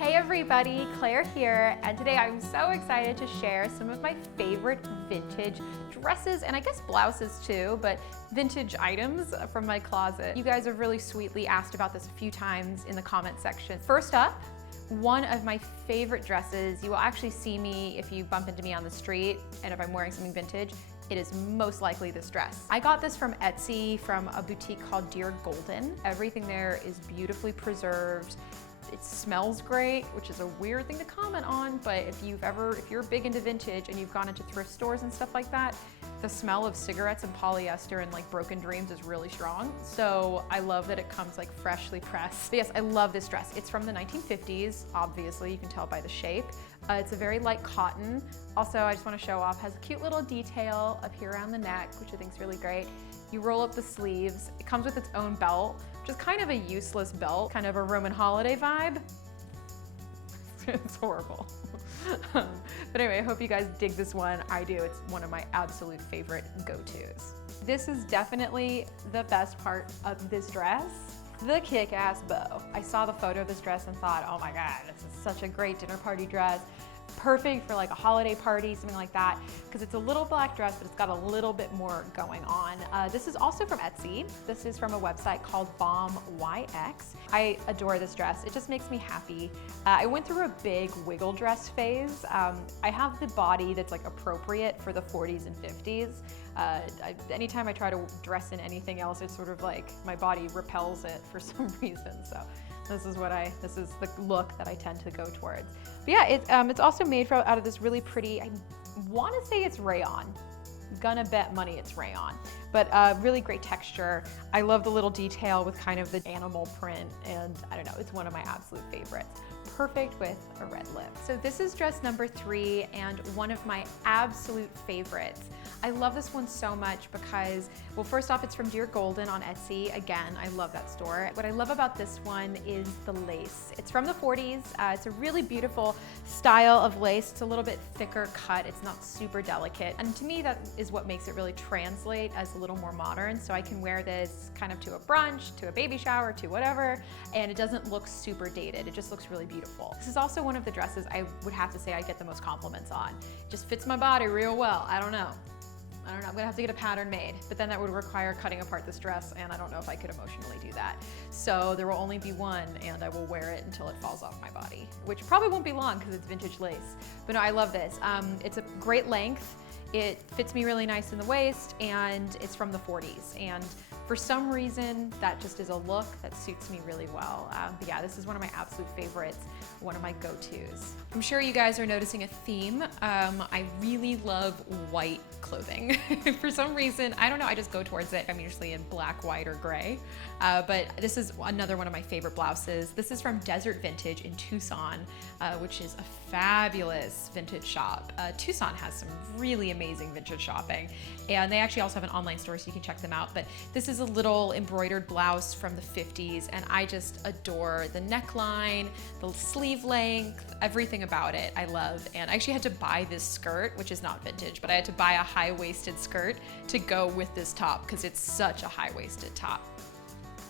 Hey everybody, Claire here, and today I'm so excited to share some of my favorite vintage dresses, and I guess blouses too, but vintage items from my closet. You guys have really sweetly asked about this a few times in the comment section. First up, one of my favorite dresses. You will actually see me if you bump into me on the street, and if I'm wearing something vintage, it is most likely this dress. I got this from Etsy from a boutique called Dear Golden. Everything there is beautifully preserved. It smells great, which is a weird thing to comment on, but if you're big into vintage and you've gone into thrift stores and stuff like that, the smell of cigarettes and polyester and like broken dreams is really strong. So I love that it comes like freshly pressed. But yes, I love this dress. It's from the 1950s, obviously, you can tell by the shape. It's a very light cotton. Also, I just want to show off, has a cute little detail up here around the neck, which I think is really great. You roll up the sleeves. It comes with its own belt, which is kind of a useless belt, kind of a Roman holiday vibe. It's horrible. But anyway, I hope you guys dig this one. I do. It's one of my absolute favorite go-tos. This is definitely the best part of this dress, the kick-ass bow. I saw the photo of this dress and thought, oh my God, this is such a great dinner party dress. Perfect for like a holiday party, something like that, because it's a little black dress, but it's got a little bit more going on. This is also from Etsy. This is from a website called Bomb YX. I adore this dress. It just makes me happy. I went through a big wiggle dress phase. I have the body that's like appropriate for the 40s and 50s. Anytime I try to dress in anything else, it's sort of like my body repels it for some reason. So this is the look that I tend to go towards. But yeah, it's also made out of this really pretty, I want to say it's rayon. Gonna bet money it's rayon, but really great texture. I love the little detail with kind of the animal print, and I don't know, it's one of my absolute favorites. Perfect with a red lip. So this is dress number 3 and one of my absolute favorites. I love this one so much because, well, first off, it's from Dear Golden on Etsy. Again, I love that store. What I love about this one is the lace. It's from the 40s. It's a really beautiful style of lace. It's a little bit thicker cut. It's not super delicate. And to me, that is what makes it really translate as a little more modern. So I can wear this kind of to a brunch, to a baby shower, to whatever, and it doesn't look super dated. It just looks really beautiful. This is also one of the dresses I would have to say I get the most compliments on. It just fits my body real well. I don't know, I'm gonna have to get a pattern made, but then that would require cutting apart this dress, and I don't know if I could emotionally do that. So there will only be one, and I will wear it until it falls off my body, which probably won't be long because it's vintage lace. But no, I love this. It's a great length. It fits me really nice in the waist, and it's from the 40s. And for some reason, that just is a look that suits me really well. But yeah, this is one of my absolute favorites, one of my go-tos. I'm sure you guys are noticing a theme. I really love white clothing. For some reason, I don't know, I just go towards it. I'm usually in black, white, or gray. But this is another one of my favorite blouses. This is from Desert Vintage in Tucson, which is a fabulous vintage shop. Tucson has some really amazing vintage shopping, and they actually also have an online store, so you can check them out. But this is a little embroidered blouse from the 50s, and I just adore the neckline, the sleeve length, everything about it I love. And I actually had to buy this skirt, which is not vintage, but I had to buy a high-waisted skirt to go with this top because it's such a high-waisted top.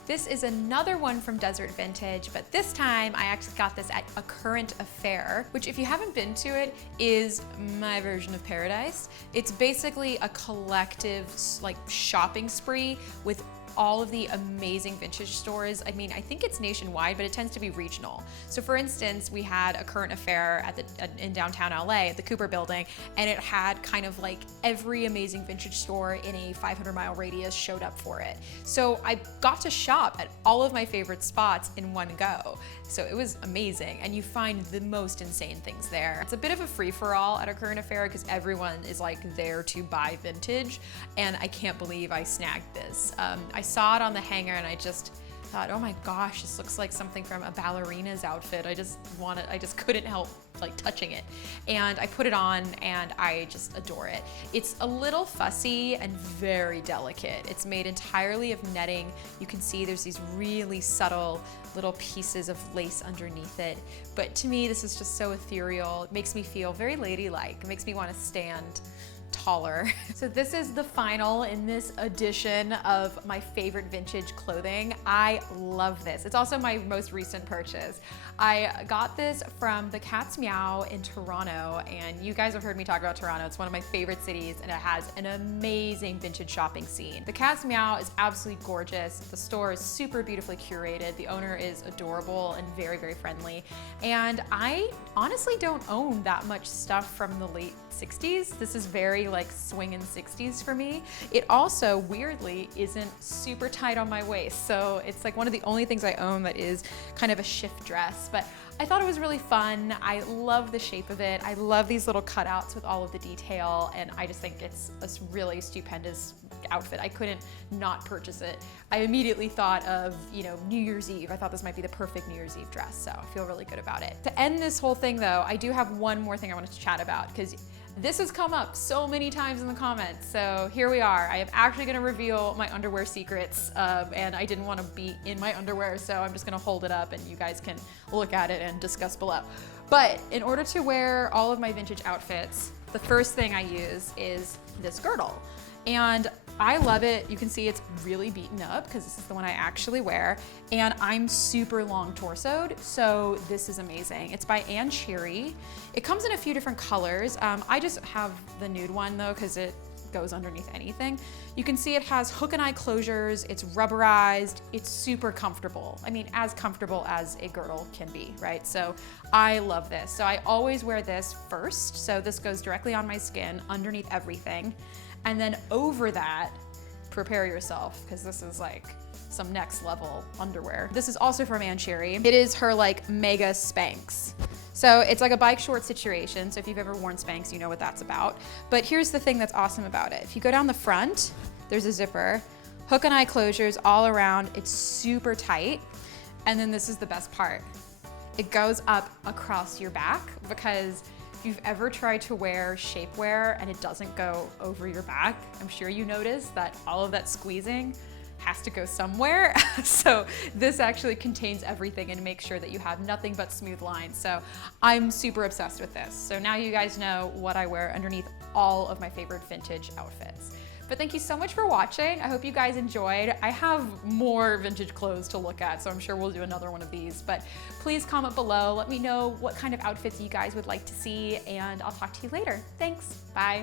This is another one from Desert Vintage, but this time I actually got this at a Current Affair, which if you haven't been to it, is my version of paradise. It's basically a collective like shopping spree with all of the amazing vintage stores. I mean, I think it's nationwide, but it tends to be regional. So for instance, we had a Current Affair in downtown LA at the Cooper building, and it had kind of like every amazing vintage store in a 500-mile radius showed up for it. So I got to shop at all of my favorite spots in one go. So it was amazing, and you find the most insane things there. It's a bit of a free-for-all at a Current Affair because everyone is like there to buy vintage, and I can't believe I snagged this. I saw it on the hanger and I just thought, oh my gosh, this looks like something from a ballerina's outfit. I just couldn't help like touching it. And I put it on and I just adore it. It's a little fussy and very delicate. It's made entirely of netting. You can see there's these really subtle little pieces of lace underneath it. But to me, this is just so ethereal. It makes me feel very ladylike. It makes me want to stand taller. So this is the final in this edition of my favorite vintage clothing. I love this. It's also my most recent purchase. I got this from the Cat's Meow in Toronto, and you guys have heard me talk about Toronto. It's one of my favorite cities, and it has an amazing vintage shopping scene. The Cat's Meow is absolutely gorgeous. The store is super beautifully curated. The owner is adorable and very, very friendly. And I honestly don't own that much stuff from the late 60s. This is very like swinging 60s for me. It also weirdly isn't super tight on my waist. So it's like one of the only things I own that is kind of a shift dress. But I thought it was really fun. I love the shape of it. I love these little cutouts with all of the detail, and I just think it's a really stupendous outfit. I couldn't not purchase it. I immediately thought of, you know, New Year's Eve. I thought this might be the perfect New Year's Eve dress, so I feel really good about it. To end this whole thing though, I do have one more thing I wanted to chat about, because this has come up so many times in the comments, so here we are. I am actually gonna reveal my underwear secrets, and I didn't wanna be in my underwear, so I'm just gonna hold it up and you guys can look at it and discuss below. But in order to wear all of my vintage outfits, the first thing I use is this girdle. And I love it. You can see it's really beaten up because this is the one I actually wear. And I'm super long torsoed, so this is amazing. It's by Ann Cherry. It comes in a few different colors. I just have the nude one though, because it goes underneath anything. You can see it has hook and eye closures, it's rubberized, it's super comfortable. I mean, as comfortable as a girdle can be, right? So I love this. So I always wear this first. So this goes directly on my skin, underneath everything. And then over that, prepare yourself, because this is like some next level underwear. This is also from Ann Cherry. It is her like mega Spanx. So it's like a bike short situation. So if you've ever worn Spanx, you know what that's about. But here's the thing that's awesome about it. If you go down the front, there's a zipper, hook and eye closures all around. It's super tight. And then this is the best part. It goes up across your back, because if you've ever tried to wear shapewear and it doesn't go over your back, I'm sure you notice that all of that squeezing has to go somewhere. So this actually contains everything and makes sure that you have nothing but smooth lines. So I'm super obsessed with this. So now you guys know what I wear underneath all of my favorite vintage outfits. But thank you so much for watching. I hope you guys enjoyed. I have more vintage clothes to look at, so I'm sure we'll do another one of these. But please comment below. Let me know what kind of outfits you guys would like to see, and I'll talk to you later. Thanks, bye.